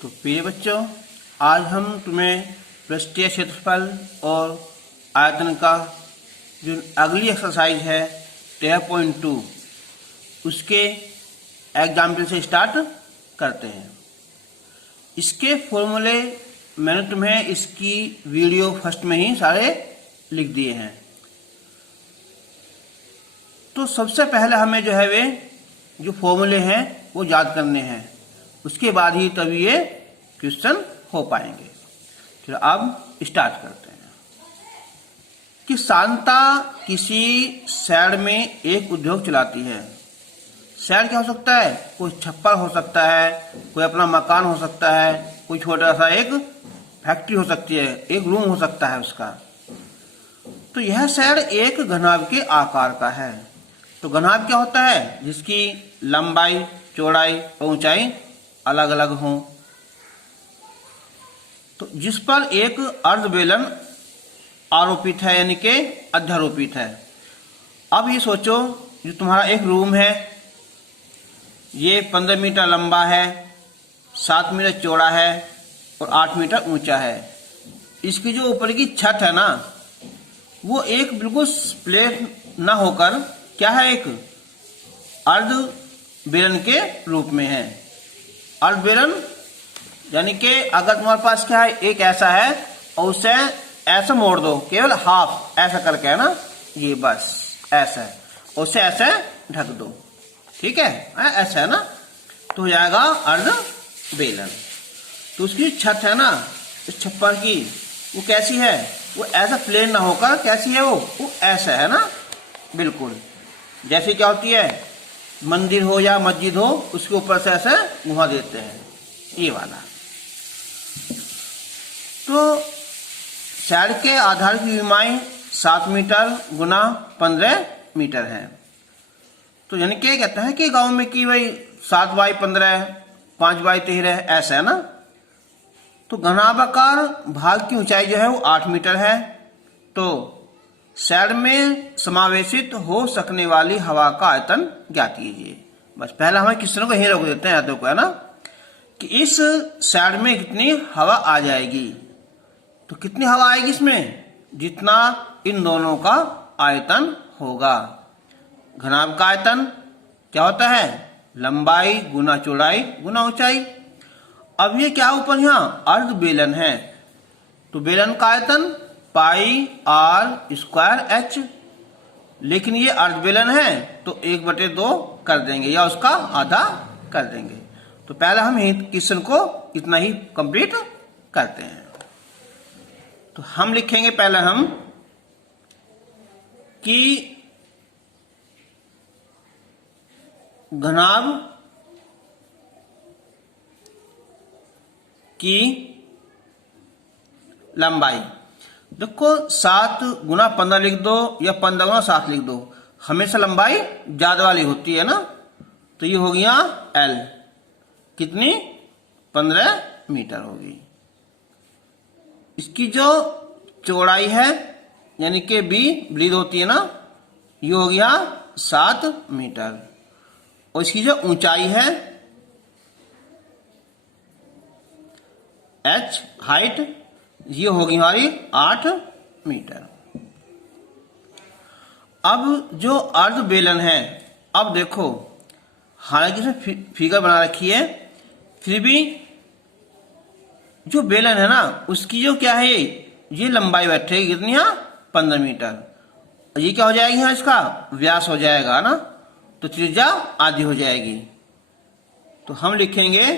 तो प्रिय बच्चों, आज हम तुम्हें पृष्ठीय क्षेत्रफल और आयतन का जो अगली एक्सरसाइज है 13.2 उसके एग्जाम्पल से स्टार्ट करते हैं। इसके फॉर्मूले मैंने तुम्हें इसकी वीडियो फर्स्ट में ही सारे लिख दिए हैं। तो सबसे पहले हमें जो है वे जो फॉर्मूले हैं वो याद करने हैं, उसके बाद ही तभी ये क्वेश्चन हो पाएंगे। फिर अब स्टार्ट करते हैं कि शांता किसी शहर में एक उद्योग चलाती है। शहर क्या हो सकता है? कोई छप्पर हो सकता है, कोई अपना मकान हो सकता है, कोई छोटा सा एक फैक्ट्री हो सकती है, एक रूम हो सकता है उसका। तो यह शहर एक घनाभ के आकार का है। तो घनाभ क्या होता है? जिसकी लंबाई, चौड़ाई और ऊंचाई अलग अलग हो। तो जिस पर एक अर्धबेलन आरोपित है, यानी कि अध्यारोपित है। अब ये सोचो, जो तुम्हारा एक रूम है ये 15 मीटर लंबा है, 7 मीटर चौड़ा है और 8 मीटर ऊंचा है। इसकी जो ऊपर की छत है ना, वो एक बिल्कुल प्लेन ना होकर क्या है, एक अर्ध बेलन के रूप में है। अर्ध बेलन यानी कि अगर तुम्हारे पास क्या है, एक ऐसा है और उसे ऐसा मोड़ दो, केवल हाफ ऐसा करके, है ना, ये बस ऐसा है, उसे ऐसे ढक दो, ठीक है, ऐसा है ना, तो हो जाएगा अर्ध बेलन। तो उसकी छत है ना, इस छप्पर की, वो कैसी है? वो ऐसा प्लेन ना होकर कैसी है, वो ऐसा है ना, बिल्कुल जैसे क्या होती है, मंदिर हो या मस्जिद हो, उसके ऊपर से ऐसे घुमा देते हैं, ये वाला। तो शहर के आधार की लंबाई 7 मीटर गुना 15 मीटर है। तो यानी क्या कहता है कि गांव में कि भाई 7 बाई 15, 5 बाई 13 ऐसा है ना। तो घनाभाकार भाग की ऊंचाई जो है वो 8 मीटर है। तो शहर में समावेशित हो सकने वाली हवा का आयतन ज्ञात कीजिए। बस पहले हमें क्वेश्चन को यहीं रोक देते हैं, यादों को, है ना, कि इस शहर में कितनी हवा आ जाएगी। तो कितनी हवा आएगी इसमें? जितना इन दोनों का आयतन होगा। घनाभ का आयतन क्या होता है? लंबाई गुना चौड़ाई गुना ऊंचाई। अब ये क्या ऊपर यहाँ अर्ध बेलन है, तो बेलन का आयतन पाई आर स्क्वायर एच। लेकिन ये अर्ध बेलन है तो 1/2 कर देंगे या उसका आधा कर देंगे। तो पहले हम क्वेश्चन को इतना ही कंप्लीट करते हैं। तो हम लिखेंगे पहले हम कि घनाभ की लंबाई, देखो 7 गुना 15 लिख दो या 15 गुना 7 लिख दो, हमेशा लंबाई ज्यादा वाली होती है ना। तो ये हो गया L, कितनी? 15 मीटर होगी। इसकी जो चौड़ाई है यानी कि ब्रीद होती है ना, ये हो गया 7 मीटर। और इसकी जो ऊंचाई है H हाइट, ये होगी हमारी 8 मीटर। अब जो अर्ध बेलन है, अब देखो हालांकि इसमें फिगर बना रखी है, फिर भी जो बेलन है ना उसकी जो क्या है, ये लंबाई बैठेगी कितनी? 15 मीटर। ये क्या हो जाएगी यहाँ, इसका व्यास हो जाएगा ना, तो त्रिज्या आधी हो जाएगी। तो हम लिखेंगे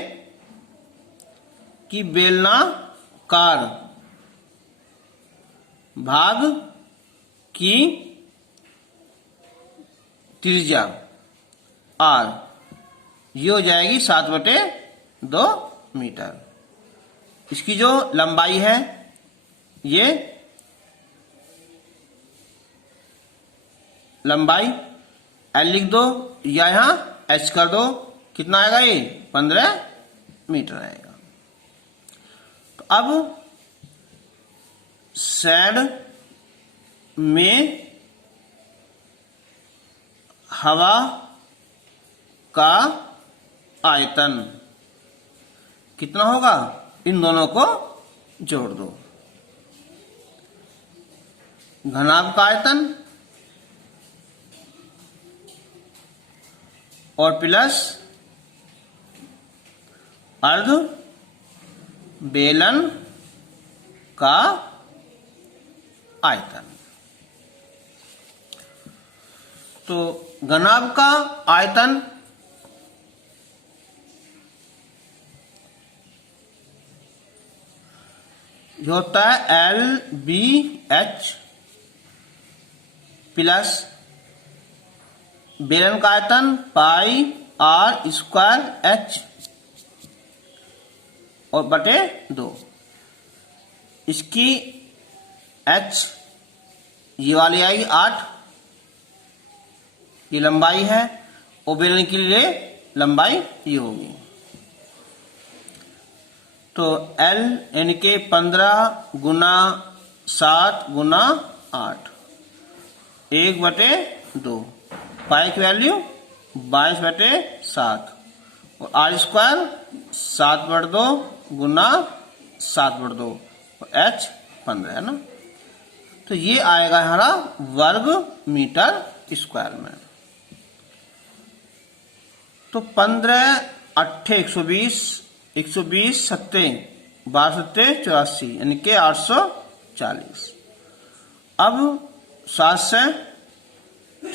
कि बेलनाकार भाग की त्रिज्या आर, ये हो जाएगी 7/2 मीटर। इसकी जो लंबाई है ये लंबाई L लिख दो या यहां H कर दो, कितना आएगा? ये 15 मीटर आएगा। तो अब शहर में हवा का आयतन कितना होगा, इन दोनों को जोड़ दो। घनाभ का आयतन और प्लस अर्ध बेलन का आयतन। तो घनाभ का आयतन जो होता है LBH प्लस बेलन का आयतन पाई R²H और बटे 2। इसकी H ये वाली आएगी 8, ये लंबाई है, और बेलन के लिए लंबाई ये होगी। तो L यानी के 15 गुना 7 गुना 8, 1/2, पाई की वैल्यू 22/7 और R² 7/2 गुना 7/2 और H 15 है ना। तो ये आएगा हमारा वर्ग मीटर स्क्वायर में। तो 15 8 120, 120 7 12 7 84 यानी के 840। अब 7 से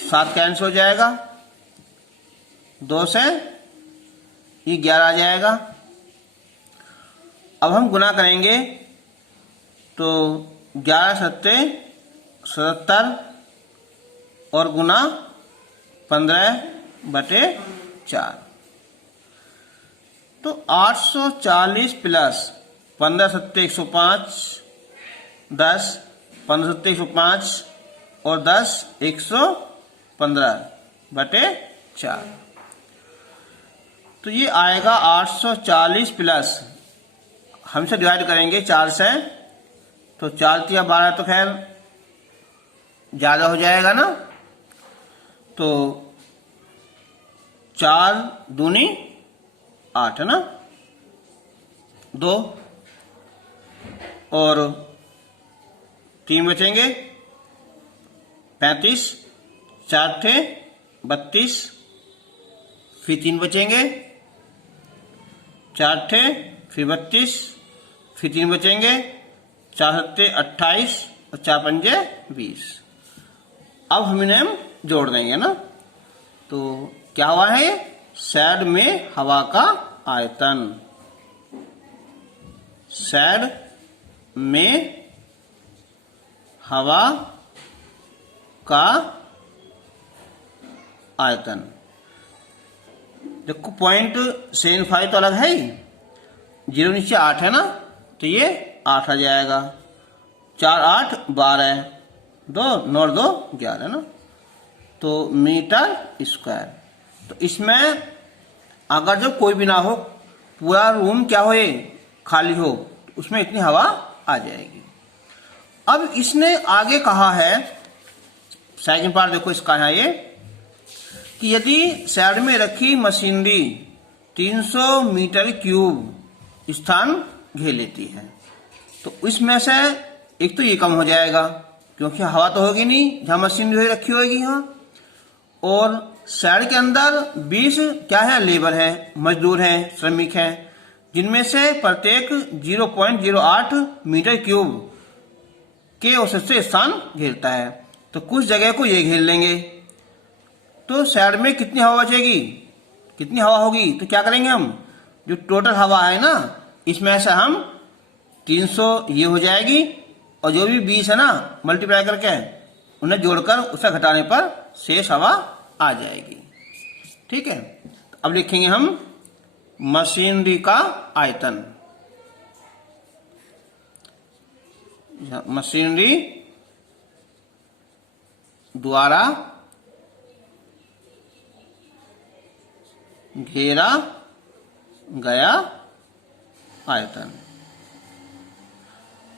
7 कैंसिल हो जाएगा, 2 से ये 11 आ जाएगा। अब हम गुना करेंगे तो 11 7 77 और गुना 15/4। तो 840 प्लस 15 7 105, 10 15 7 105 और 10 115/4। तो ये आएगा 840 प्लस, हमसे डिवाइड करेंगे 4 से, तो 4 × 12 तो खैर ज्यादा हो जाएगा ना। तो 4 दूनी 8 है ना, 2 और 3 बचेंगे 35, 4 थे 32, फिर 3 बचेंगे, 4 थे फिर 32, फिर 3 बचेंगे, 4 7 28 और 4 पंजे 20। अब हम इन्हें जोड़ देंगे ना। तो क्या हुआ है, सैड में हवा का आयतन, सैड में हवा का आयतन। देखो 0.75 तो अलग है ही, 0 नीचे 8 है ना, तो ये 8 आ जाएगा। 4 8 12, 2 9 2 11 ना, तो मीटर स्क्वायर। तो इसमें अगर जो कोई भी ना हो, पूरा रूम क्या हो ये खाली हो, तो उसमें इतनी हवा आ जाएगी। अब इसने आगे कहा है, सेकंड पार्ट देखो इसका है ये, कि यदि साइड में रखी मशीनरी 300 मीटर क्यूब स्थान घेर लेती है, तो इसमें से एक तो ये कम हो जाएगा, क्योंकि हवा तो होगी नहीं जहां मशीनरी रखी होगी यहाँ, और साइड के अंदर 20 क्या है, लेबर है, मजदूर हैं, श्रमिक हैं, जिनमें से प्रत्येक 0.08 मीटर क्यूब के औसत से स्थान घेरता है। तो कुछ जगह को ये घेर लेंगे, तो साइड में कितनी हवा बचेगी, कितनी हवा होगी, तो क्या करेंगे हम, जो टोटल हवा है ना, इसमें से हम 300 ये हो जाएगी, और जो भी 20 है ना मल्टीप्लाई करके उन्हें जोड़कर उसे घटाने पर शेष हवा आ जाएगी। ठीक है, अब लिखेंगे हम मशीनरी का आयतन। मशीनरी द्वारा घेरा गया आयतन।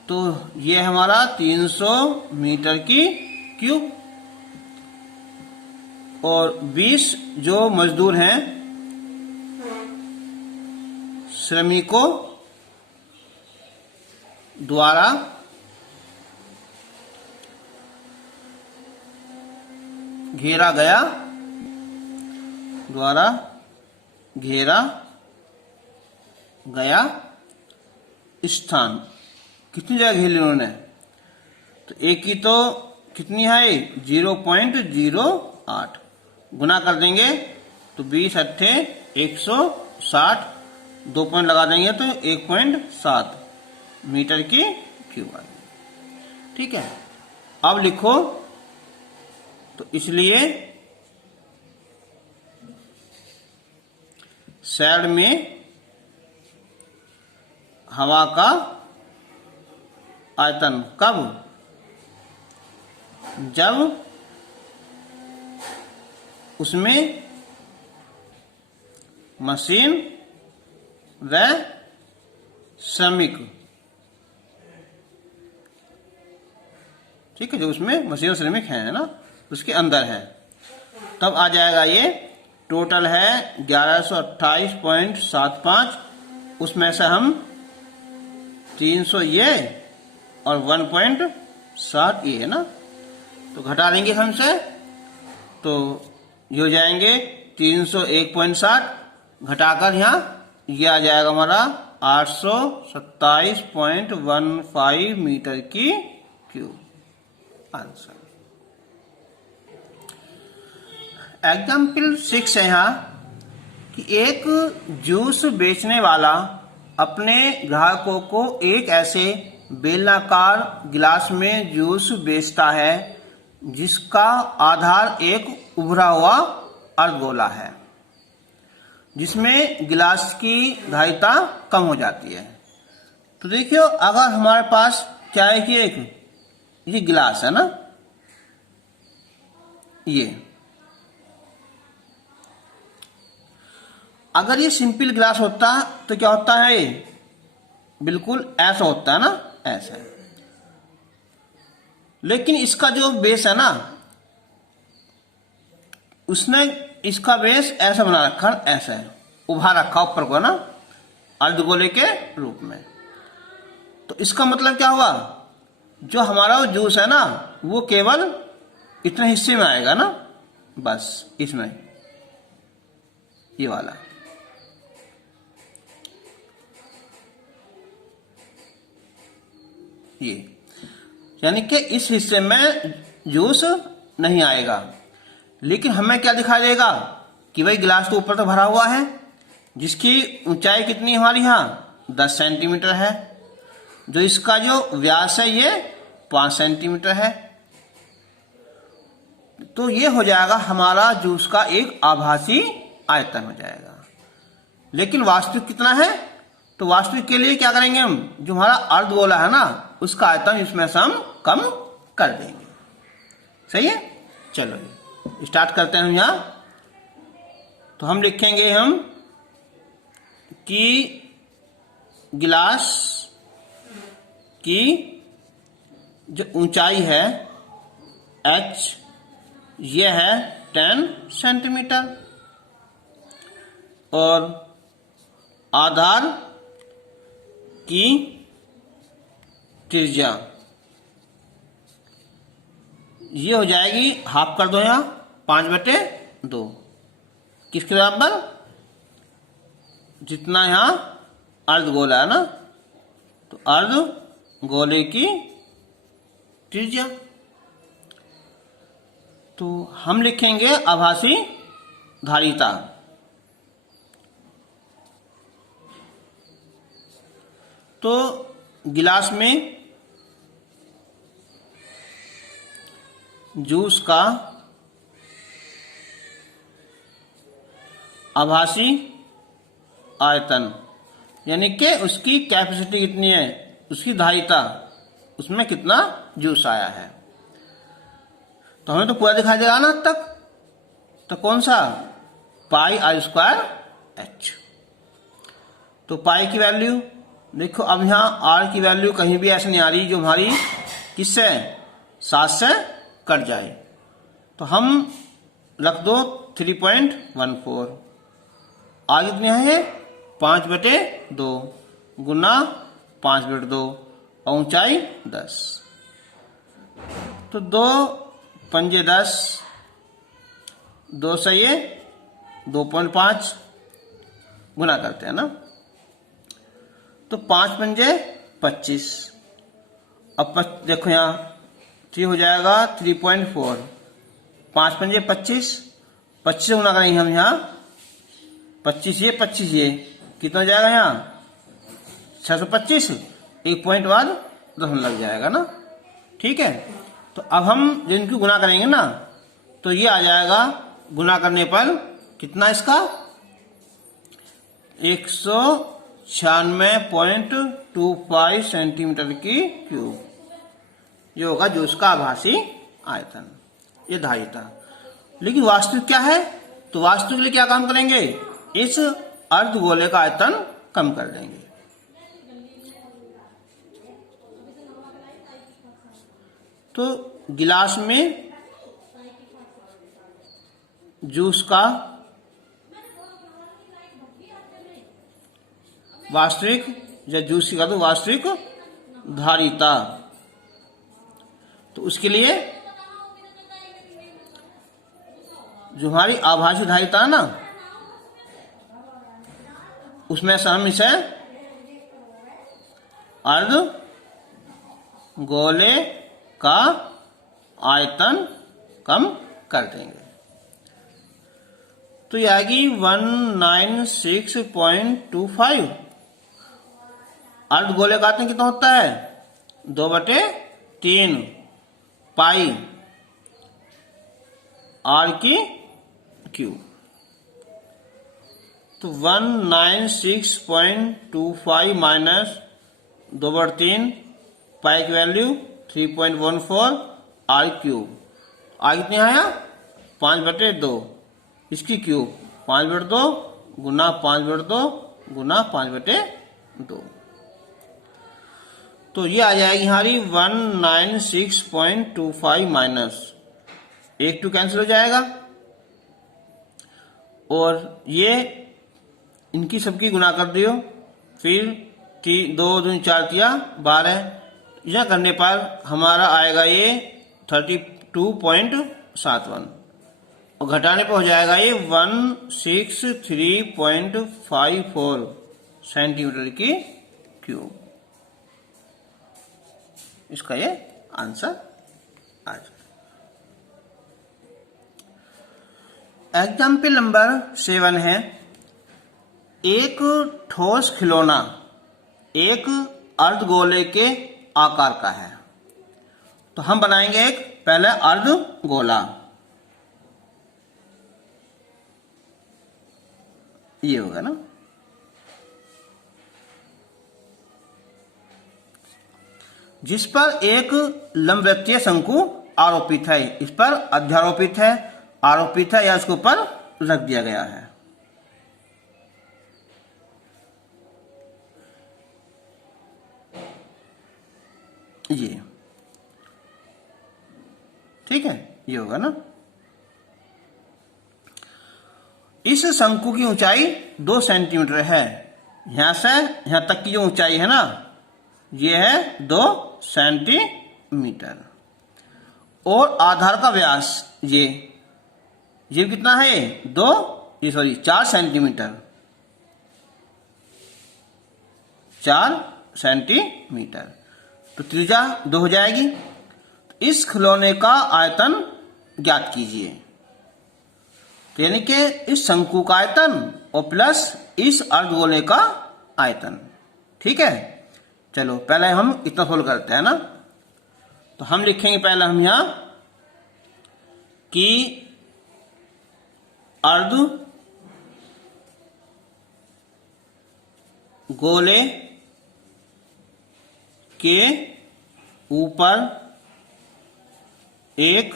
तो ये हमारा 300 मीटर की क्यूब, और 20 जो मजदूर हैं, श्रमिकों द्वारा घेरा गया, द्वारा घेरा गया स्थान। कितनी जगह घेर ली उन्होंने? तो एक की तो कितनी है 0.08 गुना कर देंगे तो 20 अट्ठे 160, 2 पॉइंट लगा देंगे तो 1.7 मीटर की क्यूब आ गई। ठीक है, अब लिखो तो इसलिए शैड में हवा का आयतन कब? जब उसमें मशीन व श्रमिक, ठीक है, जो उसमें मशीन और श्रमिक है ना, उसके अंदर है, तब आ जाएगा ये। टोटल है 1128.75, उसमें से हम 300 ये और 1.7 ये है ना, तो घटा देंगे हमसे, तो ये हो जाएंगे 301.60, घटाकर यहाँ ये आ जाएगा हमारा 827.15 मीटर की क्यूब आंसर। एग्जाम्पल 6 है यहाँ कि एक जूस बेचने वाला अपने ग्राहकों को एक ऐसे बेलनाकार गिलास में जूस बेचता है जिसका आधार एक उभरा हुआ अर्धगोला है, जिसमें गिलास की धारिता कम हो जाती है। तो देखियो, अगर हमारे पास क्या है कि एक ये गिलास है ना, ये अगर ये सिंपल गिलास होता तो क्या होता है, बिल्कुल ऐसा होता है ना, ऐसा। लेकिन इसका जो बेस है ना, उसने इसका बेस ऐसा बना रखा, ऐसा है, उभा रखा ऊपर को ना, अर्धगोले के रूप में। तो इसका मतलब क्या हुआ, जो हमारा जूस है ना वो केवल इतने हिस्से में आएगा ना, बस इसमें ये वाला। ये यानी कि इस हिस्से में जूस नहीं आएगा। लेकिन हमें क्या दिखाई देगा कि भाई गिलास तो ऊपर तो भरा हुआ है, जिसकी ऊंचाई कितनी हमारी यहाँ 10 सेंटीमीटर है, जो इसका जो व्यास है ये 5 सेंटीमीटर है। तो ये हो जाएगा हमारा जूस का एक आभासी आयतन हो जाएगा। लेकिन वास्तविक कितना है, तो वास्तविक के लिए क्या करेंगे हम, जो हमारा अर्धगोला है ना उसका आयतन इसमें से हम कम कर देंगे। सही है, चलो स्टार्ट करते हैं यहाँ। तो हम लिखेंगे हम कि गिलास की जो ऊंचाई है h ये है 10 सेंटीमीटर और आधार की त्रिज्या ये हो जाएगी, हाफ कर दो यहाँ, 5/2, किसके बराबर, जितना यहाँ अर्धगोला है ना, तो अर्धगोले की त्रिज्या। तो हम लिखेंगे आभासी धारिता। तो गिलास में जूस का आभासी आयतन यानी कि उसकी कैपेसिटी कितनी है, उसकी धारिता, उसमें कितना जूस आया है। तो हमें तो पूरा दिखाई देगा ना अब तक, तो कौन सा, πr²h। तो पाई की वैल्यू देखो, अब यहाँ r की वैल्यू कहीं भी ऐसे नहीं आ रही जो हमारी किससे 7 से कट जाए, तो हम रख दो 3.14। आर कितने है, 5/2 गुना 5/2 और ऊंचाई 10। तो 2 पंजे 10, 2 से ये 2.5 गुना करते हैं ना, तो 5 पंजे 25। अब देखो यहाँ 3 हो जाएगा 3.4, 5 पंजे 25, 25 से गुना करेंगे हम यहाँ, 25 ये कितना जाएगा यहाँ 625, 1 पॉइंट बाद दशमलव लग जाएगा ना। ठीक है, तो अब हम जिनकी गुना करेंगे ना, तो ये आ जाएगा गुना करने पर कितना इसका 196.25 सेंटीमीटर की क्यूब, ये होगा जो उसका आभासी आयतन, ये धारिता। लेकिन वास्तविक क्या है, तो वास्तविक के लिए क्या काम करेंगे, इस अर्धगोले का आयतन कम कर देंगे। तो गिलास में जूस का वास्तविक या जूस का तो वास्तविक धारिता, तो उसके लिए जो हमारी आभासी धारिता है ना, उसमें से हम इसे अर्धगोले का आयतन कम कर देंगे। तो ये आएगी 196.25। अर्धगोले का आयतन कितना होता है 2/3 पाई आर की क्यूब। तो 196.25 माइनस 2/3 पाई की वैल्यू 3.14 आर क्यूब। आर कितने आया 5/2, इसकी क्यूब 5/2 गुना 5/2 गुना 5/2। तो ये आ जाएगी हमारी 196.25 माइनस 1 2 कैंसिल हो जाएगा, और ये इनकी सबकी गुना कर दियो, फिर 2 2 4 किया 12, यह करने पर हमारा आएगा ये 32.71, और घटाने पर हो जाएगा ये 163.54 सेंटीमीटर की क्यूब। इसका ये आंसर आ जाए। एग्जाम्पल नंबर 7 है, एक ठोस खिलौना एक अर्धगोले के आकार का है। तो हम बनाएंगे एक पहले अर्धगोला, ये होगा ना, जिस पर एक लंबवृत्तीय शंकु आरोपित है, इस पर अध्यारोपित है, आरोपित है या इसके ऊपर रख दिया गया है। ये ठीक है, ये होगा ना। इस शंकु की ऊंचाई 2 सेंटीमीटर है, यहां से यहां तक की जो ऊंचाई है ना, ये है 2 सेंटीमीटर, और आधार का व्यास ये कितना है 4 सेंटीमीटर, 4 सेंटीमीटर। तो त्रिज्या 2 हो जाएगी। इस खिलौने का आयतन ज्ञात कीजिए। तो यानी कि इस शंकु का आयतन और प्लस इस अर्धगोले का आयतन। ठीक है, चलो पहले हम इतना सोल्व करते हैं ना। तो हम लिखेंगे पहले हम यहां कि अर्धगोले के ऊपर एक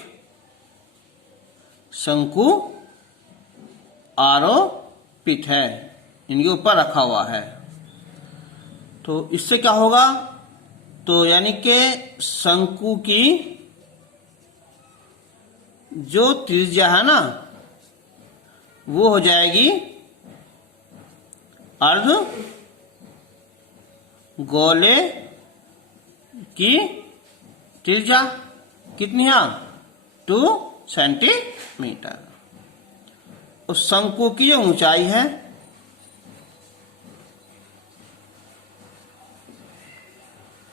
शंकु आरोपित है, इनके ऊपर रखा हुआ है। तो इससे क्या होगा, तो यानी कि शंकु की जो त्रिज्या है ना, वो हो जाएगी अर्धगोले की त्रिज्या कितनी है 2 सेंटीमीटर। उस शंकु की जो ऊंचाई है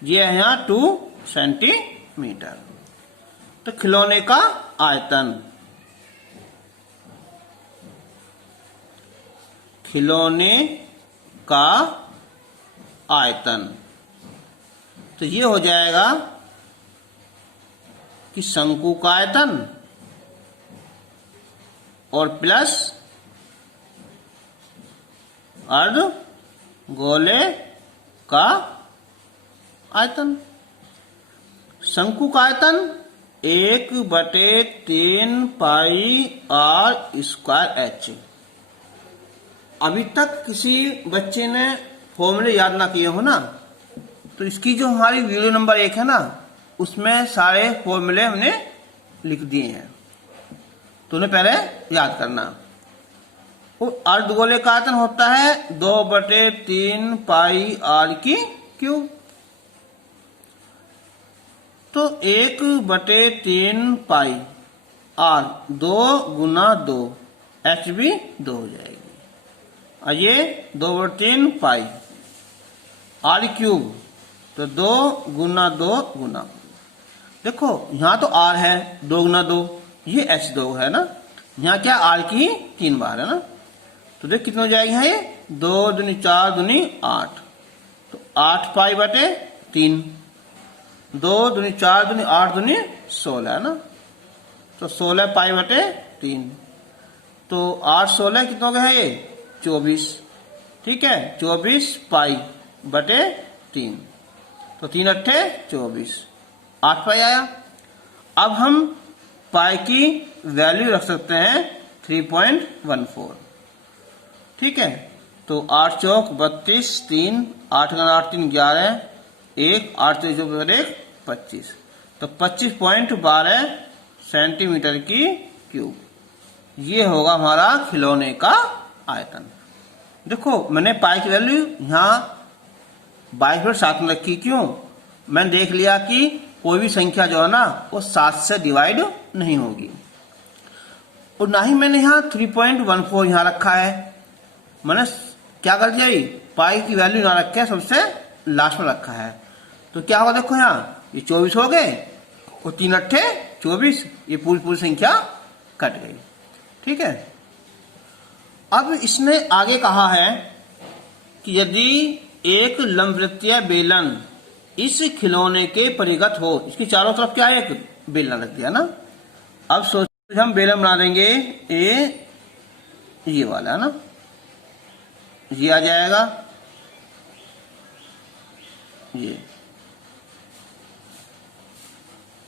ये है यहाँ 2 सेंटीमीटर। तो खिलौने का आयतन, खिलौने का आयतन, तो ये हो जाएगा कि शंकु का आयतन और प्लस अर्धगोले का आयतन। शंकु का आयतन 1/3 पाई आर स्क्वायर एच। अभी तक किसी बच्चे ने फॉर्मूले याद ना किए हो ना, तो इसकी जो हमारी वीडियो नंबर 1 है ना, उसमें सारे फॉर्मूले हमने लिख दिए हैं, तो उन्हें पहले याद करना। और अर्धगोले का आयतन होता है 2/3 पाई आर की क्यूब। तो 1/3 पाई आर 2 गुना 2 एच भी 2 हो जाएगी, और ये 2/3 पाई आर क्यूब, तो 2 गुना 2 गुना, देखो यहां तो आर है 2 गुना 2, ये एच 2 है ना, यहाँ क्या आर की 3 बार है ना, तो देख कितना हो जाएगी यहाँ ये 2 दूनी 4 दूनी 8, तो 8 पाई बटे 3, 2 दूनी 4 दूनी 8 दूनी 16 है ना, तो 16 पाई बटे 3, तो 8 16 कितना हो गया है ये 24, ठीक है, 24 पाई बटे 3, तो 3 अट्ठे 24, 8 पाई आया। अब हम पाई की वैल्यू रख सकते हैं 3.14, ठीक है, तो 8 चौक 32, 3 8 8 3 11, 1 8 1 25, तो 25.12 सेंटीमीटर की क्यूब, ये होगा हमारा खिलौने का आयतन। देखो मैंने पाई की वैल्यू यहाँ 22 साथ में रखी, क्यों? मैंने देख लिया कि कोई भी संख्या जो है ना वो 7 से डिवाइड नहीं होगी, और ना ही मैंने यहाँ 3.14 यहाँ रखा है, मैंने क्या कर दिया, पाई की वैल्यू ना रखे सबसे लास्ट में रखा है, तो क्या होगा देखो यहाँ ये 24 हो गए और 3 अट्ठे 24, ये पूरी संख्या कट गई, ठीक है। अब इसने आगे कहा है कि यदि एक लंबवृत्तीय बेलन इस खिलौने के परिगत हो, इसकी चारों तरफ क्या है एक बेलन रख दिया ना, अब सोचो हम बेलन बना देंगे ये वाला है ना, ये आ जाएगा,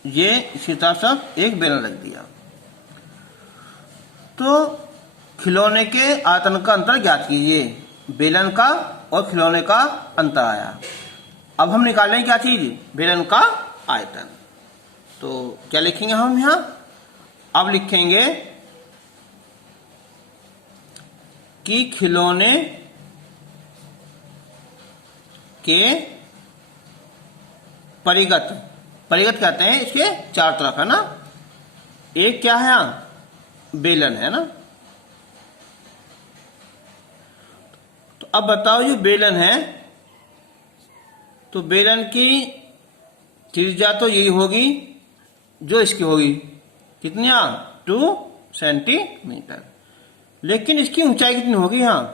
ये इसकी तरफ सब एक बेलन रख दिया, तो खिलौने के आयतन का अंतर ज्ञात कीजिए। बेलन का और खिलौने का अंतर आया, अब हम निकालेंगे क्या चीज, बेलन का आयतन। तो क्या लिखेंगे हम यहां, अब लिखेंगे कि खिलौने के परिगत, परिगत कहते हैं इसके चार तरफ है ना, एक क्या है यहां बेलन है ना, तो अब बताओ ये बेलन है, तो बेलन की त्रिज्या तो यही होगी जो इसकी होगी, कितनी 2 सेंटीमीटर, लेकिन इसकी ऊंचाई कितनी होगी यहां,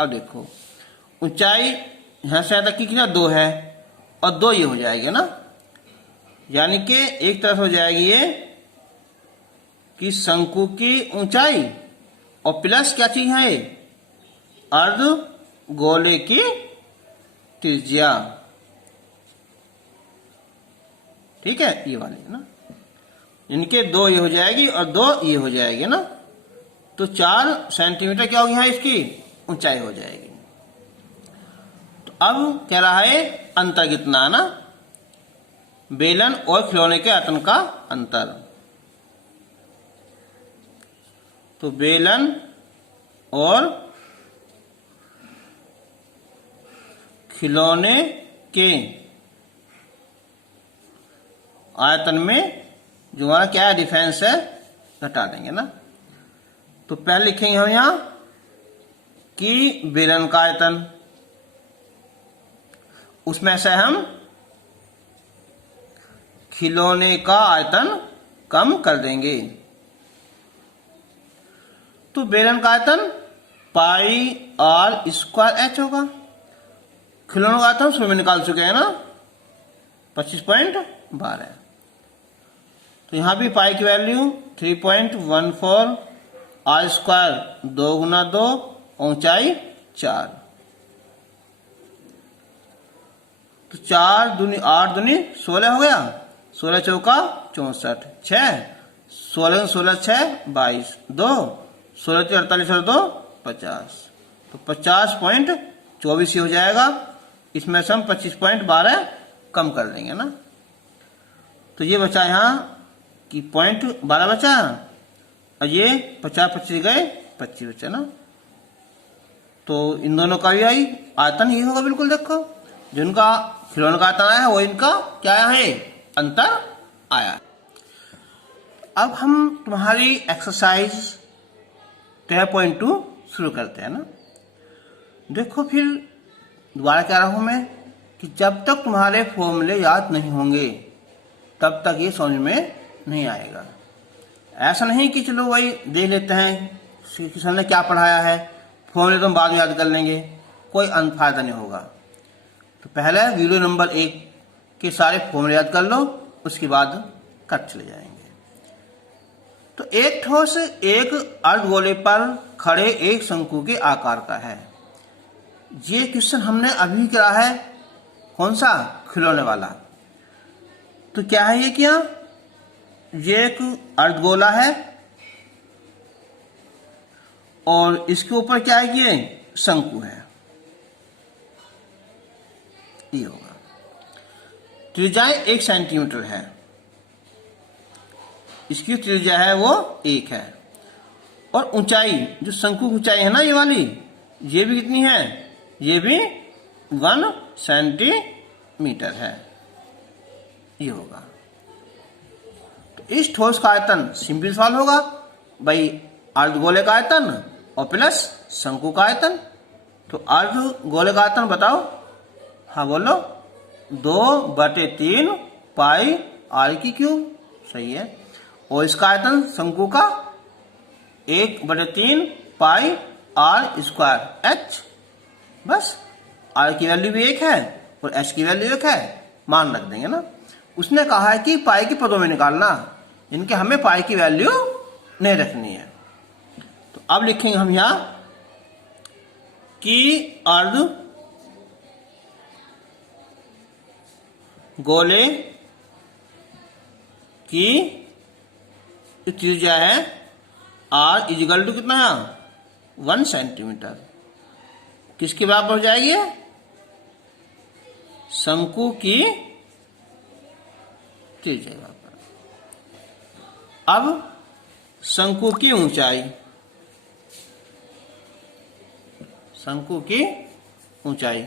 अब देखो ऊंचाई यहां से तक की कितना 2 है, और 2 ये हो जाएगी ना, यानी कि एक तरफ हो जाएगी ये कि शंकु की ऊंचाई और प्लस क्या चीज है अर्ध गोले की त्रिज्या, ठीक है, ये वाली है ना, इनके 2 ये हो जाएगी और 2 ये हो जाएगी ना, तो 4 सेंटीमीटर क्या होगी यहाँ इसकी ऊंचाई हो जाएगी। तो अब कह रहा है अंतर कितना है ना, बेलन और खिलौने के आयतन का अंतर, तो बेलन और खिलौने के आयतन में जो हमारा क्या है डिफरेंस है घटा देंगे ना। तो पहले लिखेंगे हम यहां कि बेलन का आयतन, उसमें से हम खिलौने का आयतन कम कर देंगे। तो बेलन का आयतन पाई आर स्क्वायर एच होगा। खिलौनों का आयतन शुरू में निकाल चुके हैं ना 25.12। तो यहां भी पाई की वैल्यू 3.14 आर स्क्वायर 2 गुना 2 ऊंचाई 4। तो 4 दूनी 8 दूनी 16 हो गया, 16 चौका 64, 6 16 16 6 22, 2 16 48 और 2 50। तो 50.24 ही हो जाएगा। इसमें से हम 25.12 कम कर देंगे ना। तो ये बचा यहाँ कि 0.12 बचा और ये 50 25 गए 25 बचा ना। तो इन दोनों का भी आई आयतन ही होगा बिल्कुल। देखो जिनका खिलौने का आयतन आया है वो इनका क्या है अंतर आया। अब हम तुम्हारी एक्सरसाइज 10.2 शुरू करते हैं ना। देखो फिर दोबारा कह रहा हूं मैं कि जब तक तुम्हारे फॉर्मूले याद नहीं होंगे तब तक ये समझ में नहीं आएगा। ऐसा नहीं कि चलो वही देख लेते हैं किसी ने क्या पढ़ाया है, फॉर्मूले तो हम बाद में याद कर लेंगे, कोई फायदा नहीं होगा। तो पहले वीडियो नंबर 1 के सारे फॉर्मूले याद कर लो, उसके बाद कट चले जाएंगे। तो एक ठोस एक अर्धगोले पर खड़े एक शंकु के आकार का है। ये क्वेश्चन हमने अभी करा है, कौन सा खिलौने वाला। तो क्या है ये, क्या ये एक अर्धगोला है और इसके ऊपर क्या है कि ये शंकु है, ये होगा। त्रिज्या 1 सेंटीमीटर है, इसकी त्रिज्या है वो 1 है। और ऊंचाई जो शंकु की ऊंचाई है ना ये वाली, ये भी कितनी है, ये भी 1 सेंटीमीटर है, ये होगा। तो इस ठोस का आयतन सिंपल सवाल होगा भाई, अर्धगोले का आयतन और प्लस शंकु का आयतन। तो अर्धगोले का आयतन बताओ, हाँ बोलो, 2/3 पाई आर की क्यूब, सही है। और इसका आयतन शंकु का 1/3 पाई आर स्क्वायर एच। बस आर की वैल्यू भी 1 है और एच की वैल्यू 1 है, मान रख देंगे ना। उसने कहा है कि पाई के पदों में निकालना, इनके हमें पाई की वैल्यू नहीं रखनी है। तो अब लिखेंगे हम यहां कि अर्ध गोले की त्रिज्या है आर इजिकल टू कितना है 1 सेंटीमीटर। किसके बराबर हो जाएगी, शंकु की त्रिज्या बराबर। अब शंकु की ऊंचाई, शंकु की ऊंचाई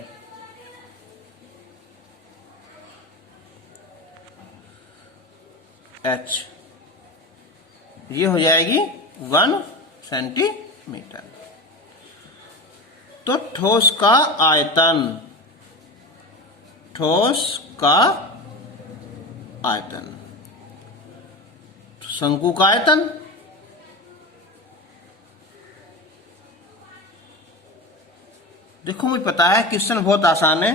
h, ये हो जाएगी 1 सेंटीमीटर। तो ठोस का आयतन, ठोस का आयतन, शंकु का आयतन, देखो मुझे पता है क्वेश्चन बहुत आसान है,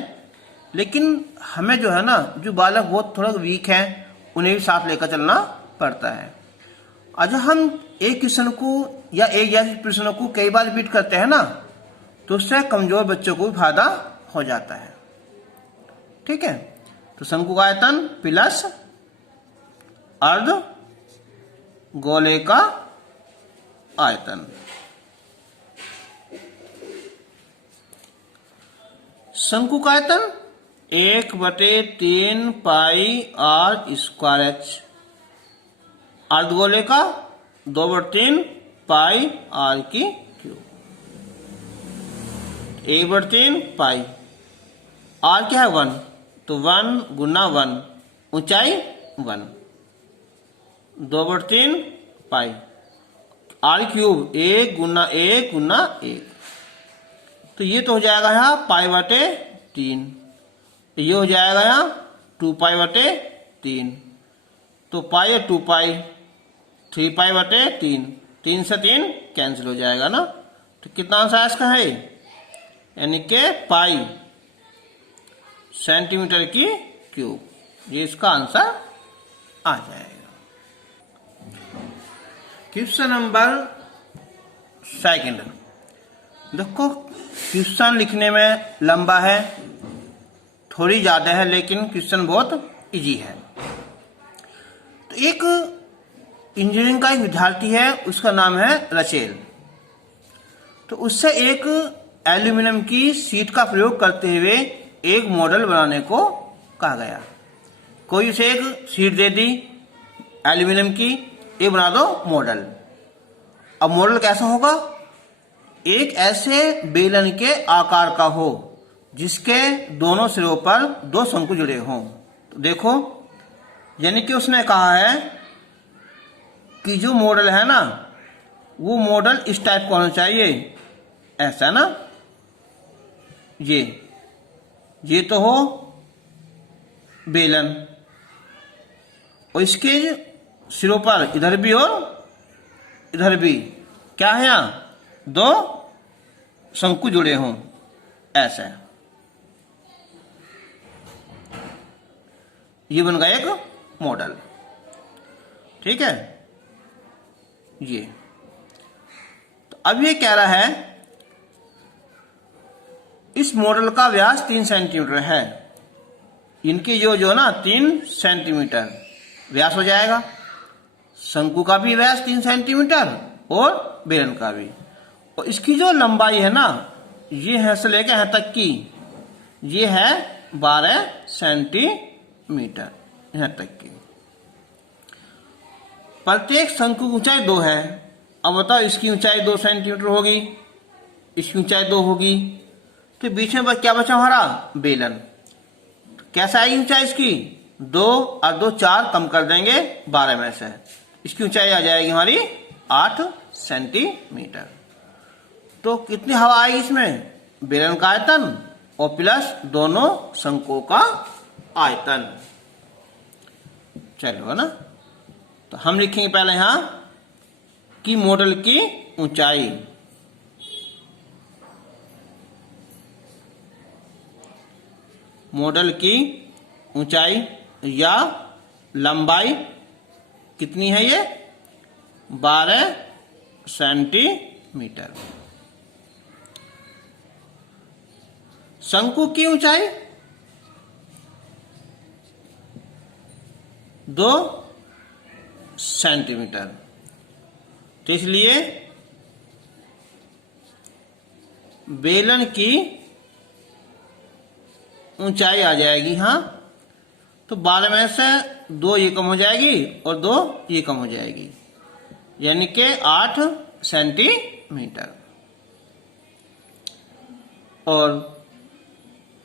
लेकिन हमें जो है ना, जो बालक बहुत थोड़ा वीक हैं उन्हें भी साथ लेकर चलना पड़ता है। अगर हम एक क्वेश्चन को या एक जैसे प्रश्नों को कई बार रिपीट करते हैं ना, तो उससे कमजोर बच्चों को भी फायदा हो जाता है। ठीक है, तो शंकु का आयतन प्लस अर्ध गोले का आयतन, शंकु का आयतन 1/3 पाई आर स्क्वायर एच, अर्धगोले का 2/3 पाई आर की क्यूब, 1/3 पाई आर क्या है 1, तो 1 गुना 1, ऊंचाई 1, 2/3 पाई। आर क्यूब 1 गुना 1 गुना 1, तो ये तो हो जाएगा यहाँ π/3, ये हो जाएगा यहाँ 2π/3, तो पाई और 2 पाई 3π/3, 3 से 3 कैंसिल हो जाएगा ना, तो कितना आंसर इसका है, यानी कि पाई सेंटीमीटर की क्यूब, ये इसका आंसर आ जाएगा। क्वेश्चन नंबर 2, देखो क्वेश्चन लिखने में लंबा है, थोड़ी ज्यादा है, लेकिन क्वेश्चन बहुत इजी है। तो एक इंजीनियरिंग का एक विद्यार्थी है, उसका नाम है रचेल। तो उससे एक एल्यूमिनियम की शीट का प्रयोग करते हुए एक मॉडल बनाने को कहा गया। कोई उसे एक शीट दे दी एल्यूमिनियम की, ये बना दो मॉडल। अब मॉडल कैसा होगा, एक ऐसे बेलन के आकार का हो जिसके दोनों सिरों पर 2 शंकु जुड़े हों। तो देखो, यानी कि उसने कहा है कि जो मॉडल है ना, वो मॉडल इस टाइप का होना चाहिए, ऐसा ना, ये तो हो बेलन, और इसके सिरों पर इधर भी और इधर भी क्या है, यहाँ 2 शंकु जुड़े हों, ऐसा। ये बन गया एक मॉडल, ठीक है। ये तो अब ये कह रहा है इस मॉडल का व्यास 3 सेंटीमीटर है। इनकी जो ना 3 सेंटीमीटर व्यास हो जाएगा। शंकु का भी व्यास 3 सेंटीमीटर और बेलन का भी। और इसकी जो लंबाई है ना, ये है से लेकर यहाँ तक की, ये है 12 सेंटीमीटर यहाँ तक की। प्रत्येक शंकु की ऊंचाई 2 है। अब बताओ, इसकी ऊंचाई 2 सेंटीमीटर होगी, इसकी ऊंचाई 2 होगी, तो बीच में क्या बचा हमारा, बेलन। तो कैसे आएगी ऊंचाई इसकी, 2 और 2 4 कम कर देंगे 12 में से, इसकी ऊंचाई आ जाएगी हमारी 8 सेंटीमीटर। तो कितनी हवा आएगी इसमें, बेलन का आयतन और प्लस दोनों शंकुओं का आयतन। चलो, है ना। तो हम लिखेंगे पहले यहां कि मॉडल की ऊंचाई, मॉडल की ऊंचाई या लंबाई कितनी है, ये 12 सेंटीमीटर। शंकु की ऊंचाई 2 सेंटीमीटर, तो इसलिए बेलन की ऊंचाई आ जाएगी, हाँ, तो 12 में से 2 ये कम हो जाएगी और 2 ये कम हो जाएगी, यानी कि 8 सेंटीमीटर। और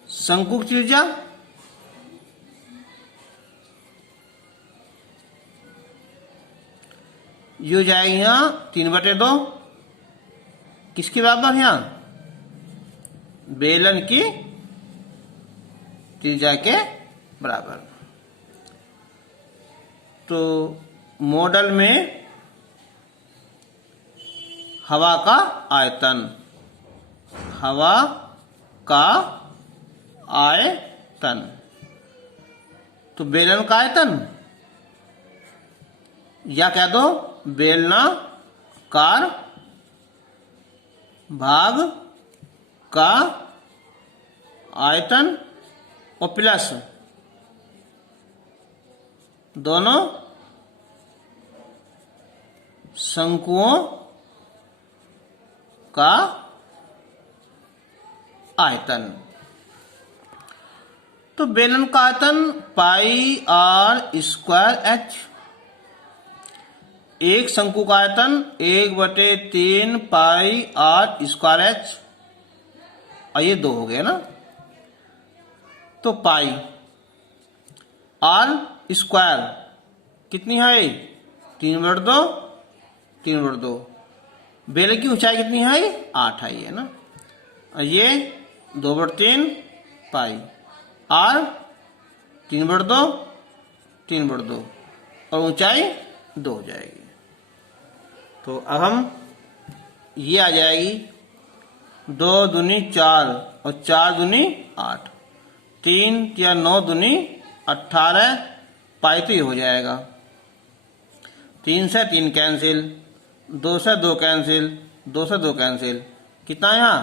शंकु की त्रिज्या ये हो जाएगी यहाँ 3/2, किसके बराबर, यहाँ बेलन की त्रिज्या के बराबर। तो मॉडल में हवा का आयतन, हवा का आयतन, तो बेलन का आयतन, या कह दो बेलनाकार भाग का आयतन और प्लस दोनों शंकुओं का आयतन। तो बेलन का आयतन πr²h, एक शंकु का आयतन 1/3 πr²h, और ये 2 हो गया ना। तो पाई। आर स्क्वायर कितनी है? 3/2, 3/2। बेल की ऊंचाई कितनी है? 8 है ना। और ये 2/3 पाई। आर 3/2, 3/2 और ऊंचाई 2 हो जाएगी। तो अब हम ये आ जाएगी 2 दूनी 4 और 4 दूनी 8, 3 या 9 दूनी 18 पाई। तो ये हो जाएगा 3 से 3 कैंसिल, 2 से 2 कैंसिल, 2 से 2 कैंसिल, कितना यहाँ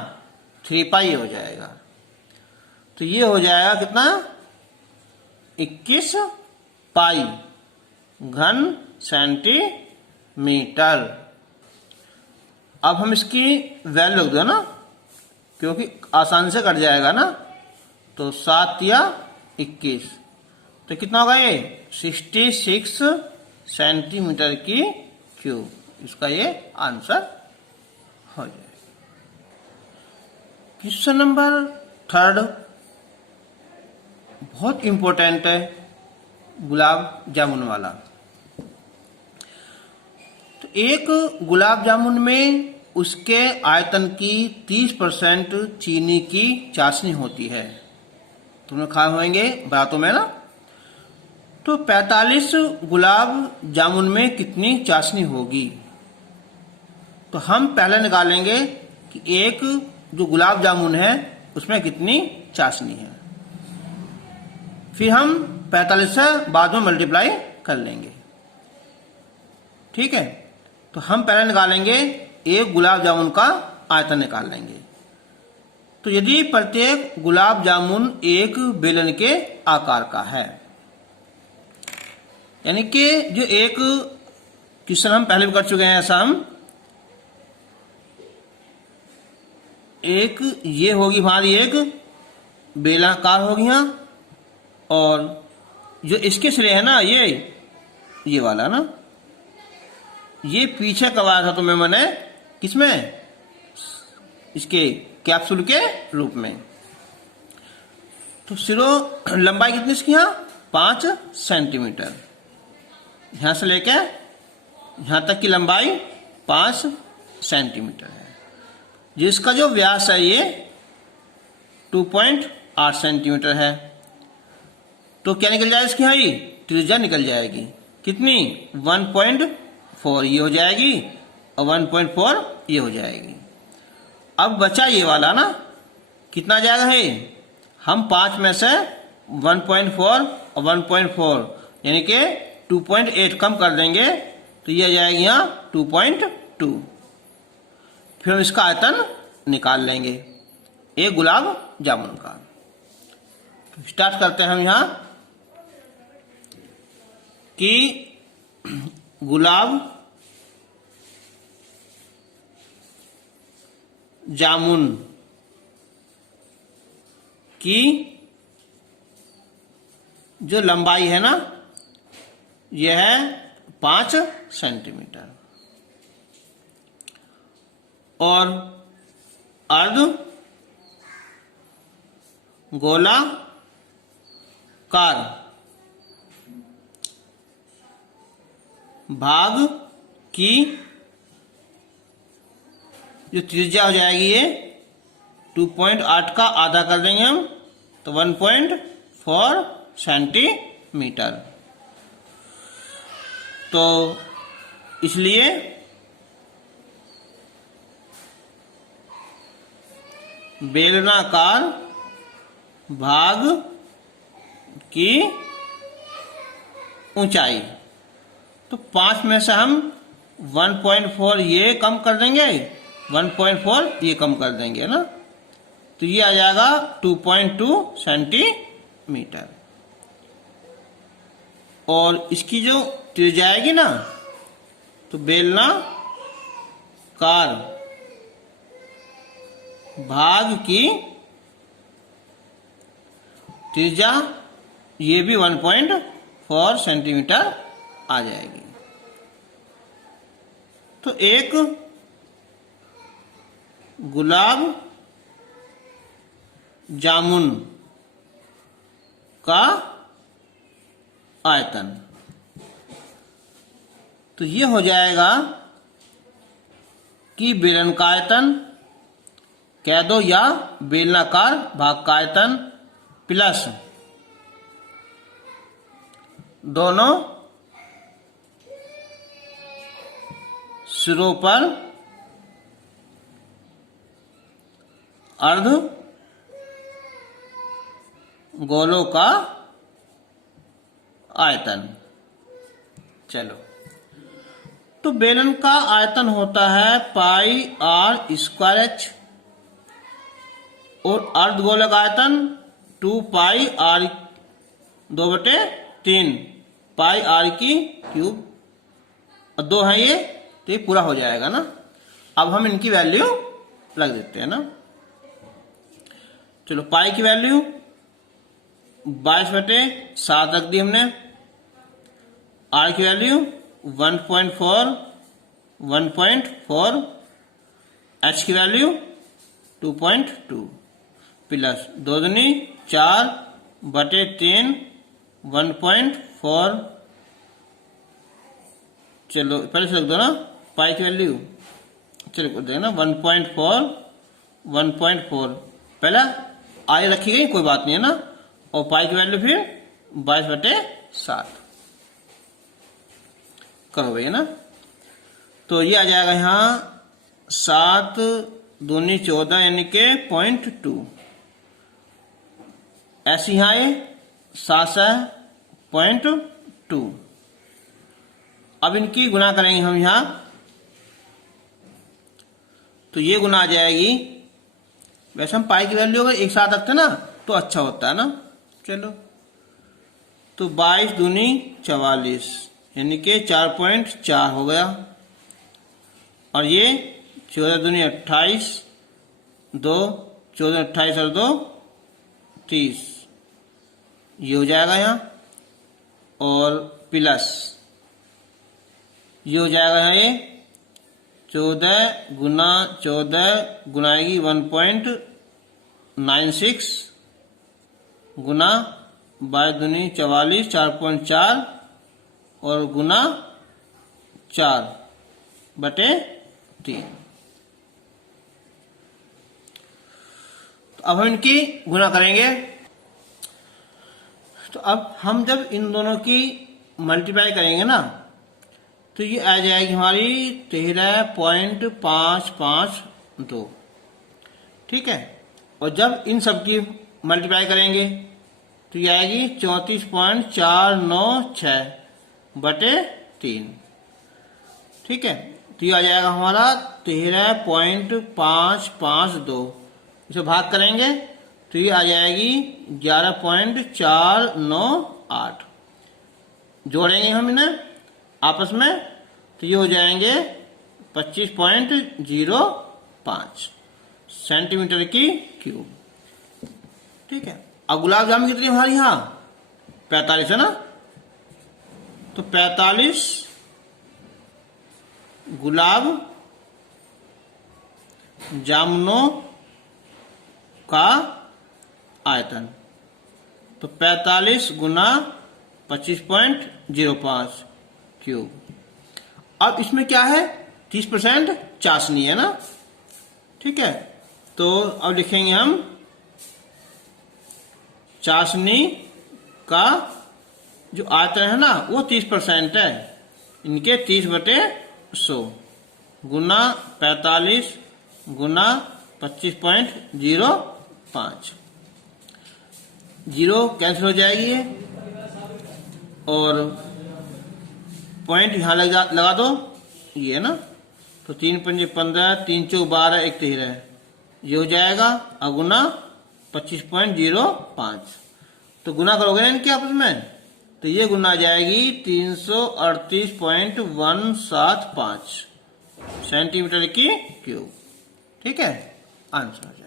3 पाई हो जाएगा। तो ये हो जाएगा कितना? 21 पाई घन सेंटीमीटर। अब हम इसकी वैल्यू लिख दो ना, क्योंकि आसानी से कट जाएगा ना। तो 7 या 21, तो कितना होगा ये? 66 सेंटीमीटर की क्यूब। इसका ये आंसर हो जाएगा। क्वेश्चन नंबर 3 बहुत इंपॉर्टेंट है, गुलाब जामुन वाला। तो एक गुलाब जामुन में उसके आयतन की 30% चीनी की चाशनी होती है। तुमने खाए होंगे बातों में ना। तो 45 गुलाब जामुन में कितनी चाशनी होगी? तो हम पहले निकालेंगे कि एक जो गुलाब जामुन है उसमें कितनी चाशनी है, फिर हम 45 से बाद में मल्टीप्लाई कर लेंगे। ठीक है। तो हम पहले निकालेंगे एक गुलाब जामुन का आयतन निकाल लेंगे। तो यदि प्रत्येक गुलाब जामुन एक बेलन के आकार का है, यानी कि जो एक क्वेश्चन हम पहले भी कर चुके हैं ऐसा, हम एक ये होगी हमारी एक बेलाकार होगी यहाँ, और जो इसके सिरे है ना ये वाला ना, ये पीछे कब आया था तो मैंने किसमें? इसके कैप्सूल के रूप में। तो सिरों लंबाई कितनी इसकी यहाँ? 5 सेंटीमीटर। यहां से लेके यहां तक की लंबाई 5 सेंटीमीटर है। जिसका जो व्यास है ये 2.8 सेंटीमीटर है। तो क्या निकल जाएगा इसकी? यहाँ त्रिज्या निकल जाएगी कितनी? 1.4 ये हो जाएगी और 1.4 ये हो जाएगी। अब बचा ये वाला ना, कितना जाएगा है? हम 5 में से 1.4 और 1.4 यानी कि 2.8 कम कर देंगे तो ये आ जाएगी यहाँ 2.2। फिर हम इसका आयतन निकाल लेंगे एक गुलाब जामुन का। तो स्टार्ट करते हैं हम यहाँ कि गुलाब जामुन की जो लंबाई है ना यह है 5 सेंटीमीटर, और अर्ध गोलाकार भाग की जो त्रिज्या हो जाएगी ये 2.8 का आधा कर देंगे हम तो 1.4 सेंटीमीटर। तो इसलिए बेलनाकार भाग की ऊंचाई, तो 5 में से हम 1.4 ये कम कर देंगे, 1.4 ये कम कर देंगे ना, तो ये आ जाएगा 2.2 सेंटीमीटर। और इसकी जो त्रिज्या आएगी ना तो बेलनाकार भाग की त्रिज्या ये भी 1.4 सेंटीमीटर आ जाएगी। तो एक गुलाब जामुन का आयतन। तो ये हो जाएगा कि बेलन का आयतन कह दो या बेलनाकार भाग का आयतन प्लस दोनों सिरों पर अर्ध गोलों का आयतन। चलो, तो बेलन का आयतन होता है पाई आर स्क्वायर एच और अर्धगोलक आयतन 2 पाई आर 2/3 पाई आर की क्यूब, और 2 है ये, तो ये पूरा हो जाएगा ना। अब हम इनकी वैल्यू लग देते हैं ना। चलो, पाई की वैल्यू 22/7 रख दी हमने। आर की वैल्यू 1.4 एच की वैल्यू 2.2 प्लस 2 दूनी 4/3 1.4। चलो पहले से रख दो ना पाई की वैल्यू, चलो कर देना 1.4 पहले आई रखी गई, कोई बात नहीं है ना, और पाई की वैल्यू फिर 22/7 करो भैया ना। तो ये आ जाएगा यहाँ 7 दूनी 14 यानी के 0.2। ऐसे यहाँ ये 7.2। अब इनकी गुना करेंगे हम यहाँ, तो ये गुना आ जाएगी। वैसे हम पाई की वैल्यू अगर एक साथ रखते ना तो अच्छा होता है ना। चलो, तो 22 दूनी 44 यानी के 4.4 हो गया, और ये 14 दूनी 28 2 14 28 और 2 30 ये हो जाएगा यहाँ, और प्लस ये हो जाएगा यहाँ ये 14 गुना 14 गुनाएगी 1.96 गुना 22 दूनी 44 4.4 और गुना 4/3। तो अब हम इनकी गुना करेंगे। तो अब हम जब इन दोनों की मल्टीप्लाई करेंगे ना, तो ये आ जाएगी हमारी 13.552। ठीक है, और जब इन सब की मल्टीप्लाई करेंगे तो ये आएगी 34.496/3। ठीक है, तो ये आ जाएगा हमारा 13.552। इसे भाग करेंगे तो ये आ जाएगी 11.498। जोड़ेंगे हम इन्हें आपस में तो ये हो जाएंगे 25.05 सेंटीमीटर की क्यूब। ठीक है, अब गुलाब जामुन कितनी हमारी यहाँ 45 है ना, तो 45 गुलाब जामुनों का आयतन, तो 45 गुना 25.05 क्यूब। अब इसमें क्या है 30% चाशनी है ना। ठीक है, तो अब लिखेंगे हम चाशनी का जो आयतन है ना वो 30% है, इनके 30/100 गुना 45 गुना 25.05। 0 कैंसिल हो जाएगी ये, और पॉइंट यहाँ लगा दो ये है ना, तो 3 पंजे 15 3 चौक 12 1 13 ये हो जाएगा, अगुना 25.05। तो गुना करोगे ना इनके आपस में, तो ये गुना आ जाएगी 338.175 सेंटीमीटर की क्यूब। ठीक है, आंसर हो जाएगा।